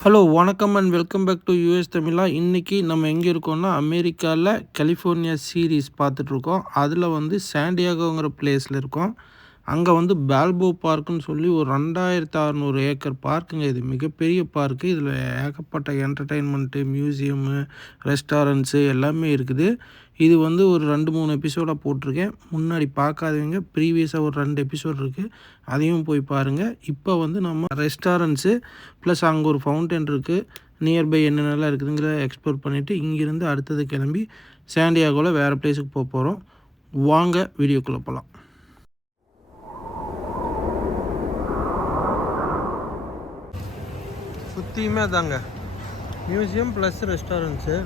Hello வணக்கம் and welcome back to US Tamizha. இன்றைக்கி நம்ம எங்கே இருக்கோம்னா அமெரிக்காவில் கலிஃபோர்னியா சீரீஸ் பார்த்துட்ருக்கோம் அதில் வந்து சாண்டியாகோங்கிற பிளேஸில் இருக்கோம். அங்கே வந்து பால்போ பார்க்குன்னு சொல்லி ஒரு ரெண்டாயிரத்து அறநூறு ஏக்கர் பார்க்குங்க. இது மிகப்பெரிய பார்க்கு. இதில் ஏகப்பட்ட என்டர்டெயின்மெண்ட்டு மியூசியமு ரெஸ்டாரண்ட்ஸு எல்லாமே இருக்குது. இது வந்து ஒரு ரெண்டு மூணு எபிசோடாக போட்டிருக்கேன். முன்னாடி பார்க்காதவங்க ப்ரீவியஸாக ஒரு ரெண்டு எபிசோட் இருக்குது அதையும் போய் பாருங்கள் இப்போ வந்து நம்ம ரெஸ்டாரண்ட்ஸு ப்ளஸ் அங்கே ஒரு ஃபவுண்டன் இருக்குது நியர்பை என்னென்னலாம் இருக்குதுங்கிற எக்ஸ்ப்ளோர் பண்ணிவிட்டு இங்கேருந்து அடுத்தது கிளம்பி சாண்டியாகோவில் வேறு பிளேஸுக்கு போக போகிறோம் வாங்க வீடியோக்குள்ளே போகலாம் சுற்றியுமே அதாங்க. மியூசியம் ப்ளஸ் ரெஸ்டாரண்ட்ஸு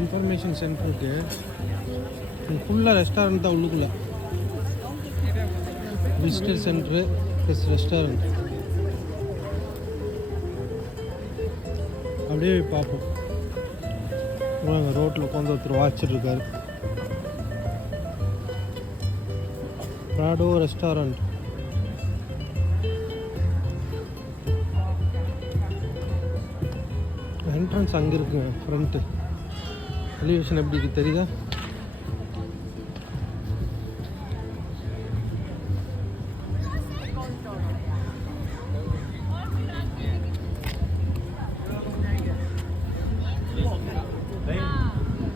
இன்ஃபர்மேஷன் சென்டருக்கு ஃபுல்லாக ரெஸ்டாரண்ட் தான் உள்ளுக்குள்ளே. விசிட்டர் சென்ட்ரு ப்ளஸ் ரெஸ்டாரண்ட் அப்படியே பார்ப்போம். அங்கே ரோட்டில் உட்காந்து ஒருத்தர் வாட்சிட்டு இருக்காரு. ப்ராடோ ரெஸ்டாரண்ட் என்ட்ரன்ஸ் அங்கே இருக்குங்க ஃப்ரண்ட்டு எலிவேஷன் எப்படி இருக்கு தெரியுதா?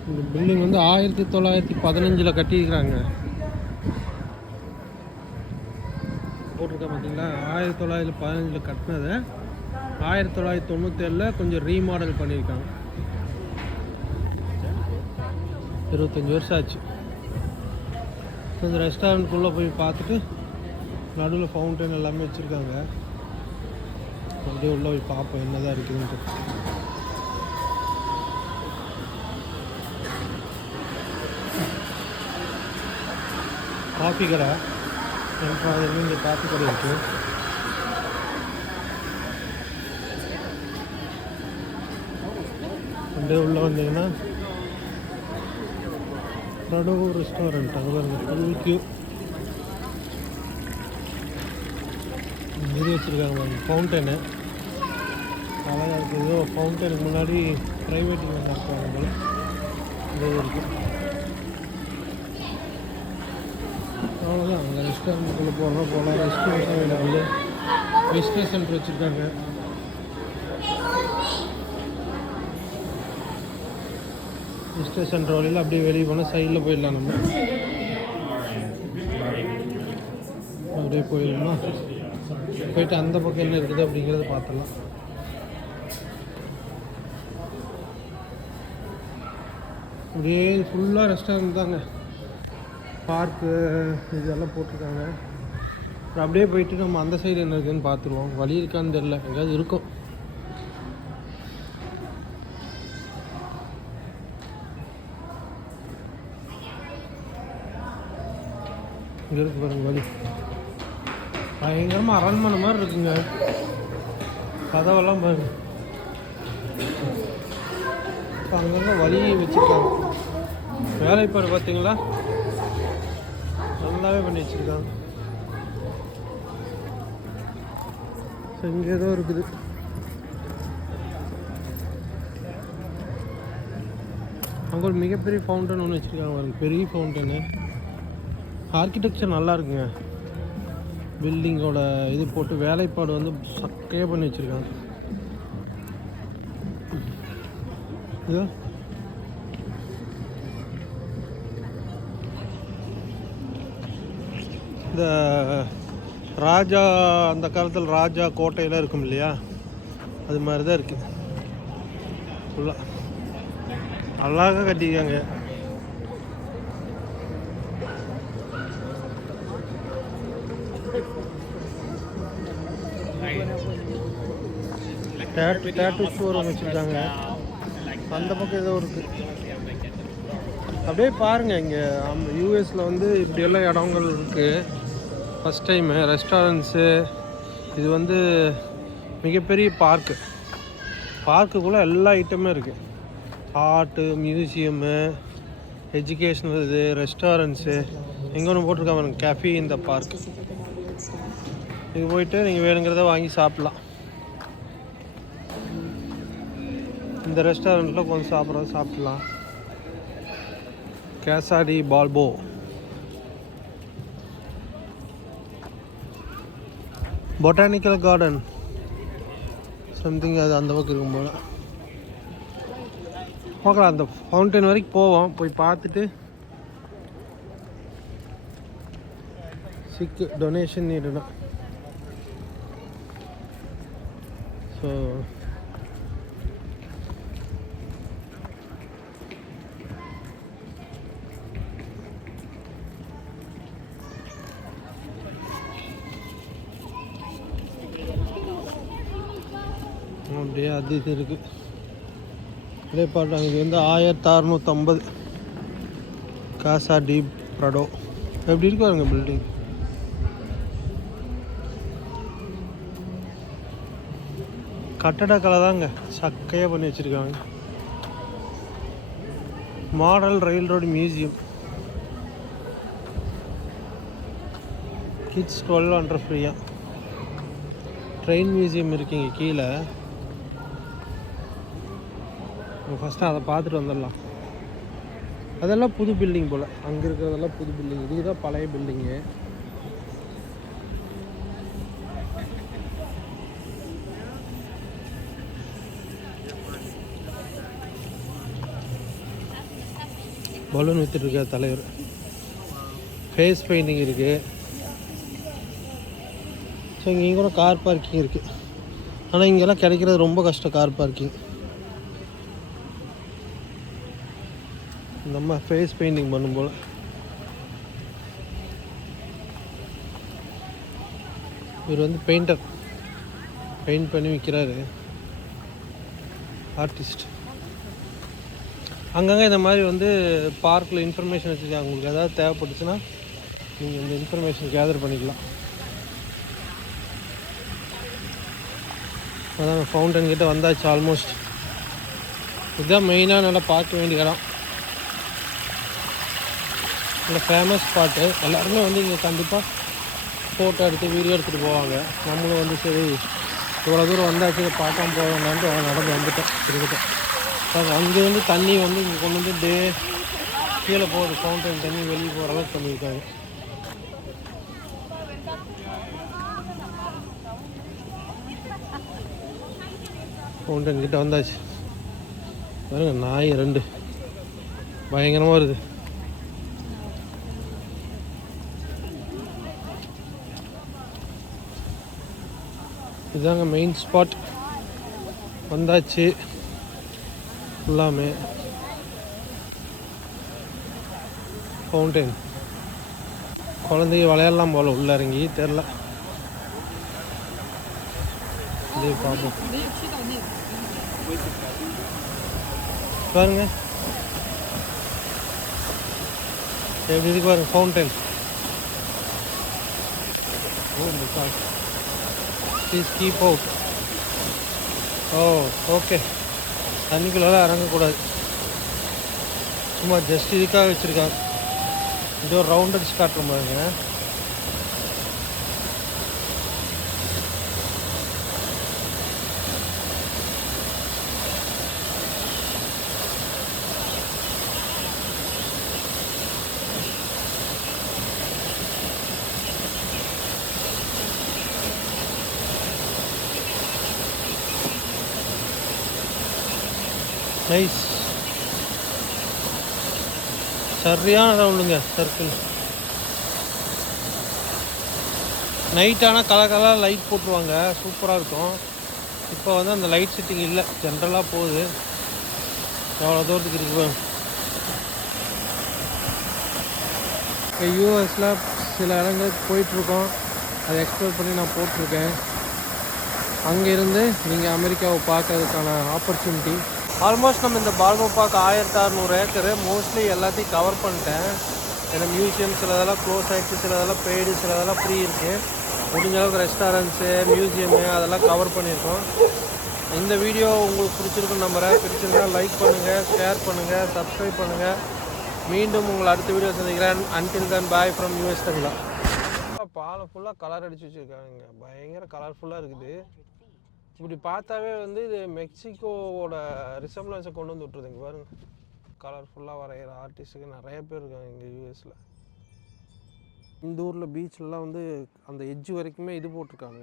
இந்த பில்டிங் வந்து ஆயிரத்தி தொள்ளாயிரத்தி பதினஞ்சில் கட்டியிருக்கிறாங்க. போட்டிருக்கா பார்த்தீங்களா ஆயிரத்தி தொள்ளாயிரத்தி பதினஞ்சில் கட்டினதை ஆயிரத்தி தொள்ளாயிரத்தி தொண்ணூத்தேழில் கொஞ்சம் ரீமாடல் பண்ணியிருக்காங்க. இருபத்தஞ்சி வருஷம் ஆச்சு இந்த ரெஸ்டாரண்ட்குள்ளே போய் பார்த்துட்டு நடுவில் ஃபவுண்டன் எல்லாமே வச்சுருக்காங்க. அப்படியே உள்ளே போய் பார்ப்போம் என்னதான் இருக்குதுன்ட்டு. காஃபி கடை. என்ட்ராதில் இங்கே காஃபி கடை இருக்குது அப்படியே உள்ளே வந்தீங்கன்னா ப்ரடோ ரெஸ்டாரண்ட் அங்கே பாருங்க ஃபுல் கியூ இது வச்சுருக்காங்க பாருங்க ஃபவுண்டனு அழகாக இருக்குது ஏதோ ஃபவுண்டனுக்கு முன்னாடி ப்ரைவேட் நடத்துவாங்க போல. இது இருக்குது அவ்வளோதான் அங்கே ரெஸ்டாரண்ட்டுக்குள்ளே போகிறோம் போகலாம் ரெஸ்ட் வந்து பிஸ்னஸ் வச்சுருக்காங்க. ஸ்டேஷன் ரோலில் அப்படியே வெளியே போனால் சைடில் போயிடலாம் நம்ம. அப்படியே போயிடலாமா? போயிட்டு அந்த பக்கம் என்ன இருக்குது அப்படிங்கிறத பார்த்துடலாம். அப்படியே ஃபுல்லாக ரெஸ்டாரண்ட் தாங்க. பார்க்கு இதெல்லாம் போட்டிருக்காங்க. அப்படியே போயிட்டு நம்ம அந்த சைடு என்ன இருக்குதுன்னு பார்த்துருவோம். வழி இருக்கான்னு தெரில எங்கேயாவது இருக்கும். இங்கே இருக்கு பாருங்க வழி பயங்கரமாக அரண்மனை மாதிரி இருக்குங்க. கதவெல்லாம் பாருங்க. அங்கங்கே வழியை வச்சுருக்காங்க. வேலைப்பாடு பார்த்தீங்களா நல்லாவே பண்ணி வச்சுருக்காங்க. இங்கே ஏதோ இருக்குது. அங்கே ஒரு மிகப்பெரிய ஃபவுண்டன் ஒன்று வச்சுருக்காங்க பாருங்க. பெரிய ஃபவுண்டனு ஆர்கிடெக்சர் நல்லா இருக்குங்க பில்டிங்கோட இது போட்டு வேலைப்பாடு வந்து சக்கையாக பண்ணி வச்சுருக்காங்க. இது. இந்த ராஜா அந்த காலத்தில் ராஜா கோட்டையெல்லாம் இருக்கும் இல்லையா? அது மாதிரி தான் இருக்குது ஃபுல்லாக அழகாக கட்டியிருக்காங்க. டேட்டு டேட்டு ஷோரூம் வச்சுருக்காங்க. அந்த பக்கம் ஏதோ இருக்குது அப்படியே பாருங்கள் இங்கே யூஎஸில் வந்து இப்படியெல்லாம் இடங்கள் இருக்குது ஃபஸ்ட் டைமு ரெஸ்டாரண்ட்ஸு இது வந்து மிகப்பெரிய பார்க்கு பார்க்குக்குள்ளே எல்லா ஐட்டமும் இருக்குது ஆர்ட்டு மியூசியமு எஜுகேஷ்னல் இது ரெஸ்டாரண்ட்ஸு எங்கே ஒன்று போட்டிருக்காங்க கேஃபே இந்த பார்க் இங்கே போயிட்டு நீங்கள் வேணுங்கிறத வாங்கி சாப்பிட்லாம். இந்த ரெஸ்டாரண்ட்டில் கொஞ்சம் சாப்பிட்றது சாப்பிட்லாம். Casa de Balboa. Botanical garden something அது அந்த பக்கம் இருக்கும் போல். பார்க்கலாம் அந்த ஃபவுண்டன் வரைக்கும் போவோம். போய் பார்த்துட்டு சிக்கு டொனேஷன் நீடணும். ஸோ அப்படியே அது இது இருக்குது அப்படியே பாட்டாங்க இது வந்து ஆயிரத்தி அறநூற்றம்பது காசா டீப் ப்ரடோ. எப்படி இருக்கு பாருங்க பில்டிங் கட்டடக்கலை தாங்க. சக்கையாக பண்ணி வச்சுருக்காங்க. Model railroad museum kids twelve hundred ஃப்ரீயா ட்ரெயின் மியூசியம் இருக்கீங்க கீழே. ஃபஸ்ட்டு அதை பார்த்துட்டு வந்துடலாம். அதெல்லாம் புது பில்டிங் போல். அங்கே இருக்கிறதெல்லாம் புது பில்டிங் இதுதான் பழைய பில்டிங்கு பலூன் வித்துட்ருக்க தலைவர். ஃபேஸ் பெயிண்டிங் இருக்குது ஸோ இங்கே கூட கார் பார்க்கிங் இருக்குது ஆனால் இங்கெல்லாம் கிடைக்கிறது ரொம்ப கஷ்டம் கார் பார்க்கிங் நம்ம ஃபேஸ் பெயிண்டிங் பண்ணும் போல். இவர் வந்து பெயிண்டர் பெயிண்ட் பண்ணி விற்கிறாரு ஆர்டிஸ்ட் அங்கங்கே இந்த மாதிரி வந்து பார்க்கில் இன்ஃபர்மேஷன் வச்சுருக்காங்க. உங்களுக்கு ஏதாவது தேவைப்பட்டுச்சுன்னா நீங்கள் இந்த இன்ஃபர்மேஷன் கேதர் பண்ணிக்கலாம். அதான் ஃபவுண்டன் கிட்டே வந்தாச்சு ஆல்மோஸ்ட் இதுதான் மெயினாக நல்லா பார்க்க வேண்டிய இடம். நல்ல ஃபேமஸ் ஸ்பாட்டு எல்லாருமே வந்து இங்கே கண்டிப்பாக ஃபோட்டோ எடுத்து வீடியோ எடுத்துகிட்டு போவாங்க. நம்மளும் வந்து சரி இவ்வளோ தூரம் வந்தாச்சு பார்க்காம போக நடந்து வந்துட்டோம். இருக்கட்டும் பாருங்க, அங்கே வந்து தண்ணி வந்து இங்கே கொண்டு வந்து டே கீழே போகுது ஃபவுண்டன் தண்ணி வெளியே போகிற அளவுக்கு பண்ணியிருக்காங்க ஃபவுண்டன் கிட்ட வந்தாச்சு. பாருங்க நாய் ரெண்டு. பயங்கரமாக வருது. இதுதாங்க மெயின் ஸ்பாட் வந்தாச்சு. ஃபுல்லாமே ஃபவுண்டைன். குழந்தைங்க விளையாடலாம் போல உள்ள இறங்கி தெரில இதே பார்ப்போம். பாருங்க. எப்படி இதுக்கு பாருங்க fountain. Oh please keep out oh okay தண்ணிக்குள்ளெல்லாம் இறங்கக்கூடாது. சும்மா ஜஸ்ட் இதுக்காக வச்சுருக்காங்க. இது ஒரு ரவுண்டர்ஸ் காட்டுற மாதிரிங்க நைஸ் சரியான ரவுண்டுங்க சர்க்கிள் நைட் ஆனால் கலர் கலராக லைட் போட்டுருவாங்க. சூப்பராக இருக்கும். இப்போ வந்து அந்த லைட் செட்டிங் இல்லை. ஜென்ரலாக போகுது. எவ்வளோ தூரத்துக்கு இருக்கு இப்போ யூஎஸில் சில இடங்களுக்கு போயிட்டுருக்கோம். அதை எக்ஸ்ப்ளோர் பண்ணி நான் போட்டிருக்கேன். அங்கேருந்து நீங்கள் அமெரிக்காவை பார்க்கறதுக்கான ஆப்பர்ச்சுனிட்டி ஆல்மோஸ்ட் நம்ம இந்த பால்மோ பார்க் ஆயிரத்தி அறநூறு ஏக்கரு மோஸ்ட்லி எல்லாத்தையும் கவர் பண்ணிட்டேன். ஏன்னா மியூசியம் சிலதெல்லாம் க்ளோஸ் ஆகிடுச்சு சிலதெல்லாம் பெய்டு சிலதெல்லாம் ஃப்ரீ இருக்குது முடிஞ்ச அளவுக்கு ரெஸ்டாரண்ட்ஸு மியூசியமு அதெல்லாம் கவர் பண்ணியிருக்கோம். இந்த வீடியோ உங்களுக்கு பிடிச்சிருக்கும் நம்புகிறேன் பிடிச்சிருந்தா லைக் பண்ணுங்கள் ஷேர் பண்ணுங்கள் சப்ஸ்கிரைப் பண்ணுங்கள் மீண்டும் உங்களை அடுத்த வீடியோ சந்திக்கிறேன். Until then bye from US தமிழா பாலை ஃபுல்லாக கலர் அடித்து வச்சுருக்காங்க. பயங்கர கலர்ஃபுல்லாக இருக்குது. இப்படி பார்த்தாவே வந்து இது மெக்சிகோவோட ரிசம்லன்ஸை கொண்டு வந்து விட்டுருதுங்க பாருங்க. கலர்ஃபுல்லாக வரைகிற ஆர்டிஸ்ட்டுக்கு நிறைய பேர் இருக்காங்க இங்கே யூஎஸில் இந்த ஊரில் பீச்லலாம் வந்து அந்த எட்ஜ் வரைக்குமே இது போட்டிருக்காங்க.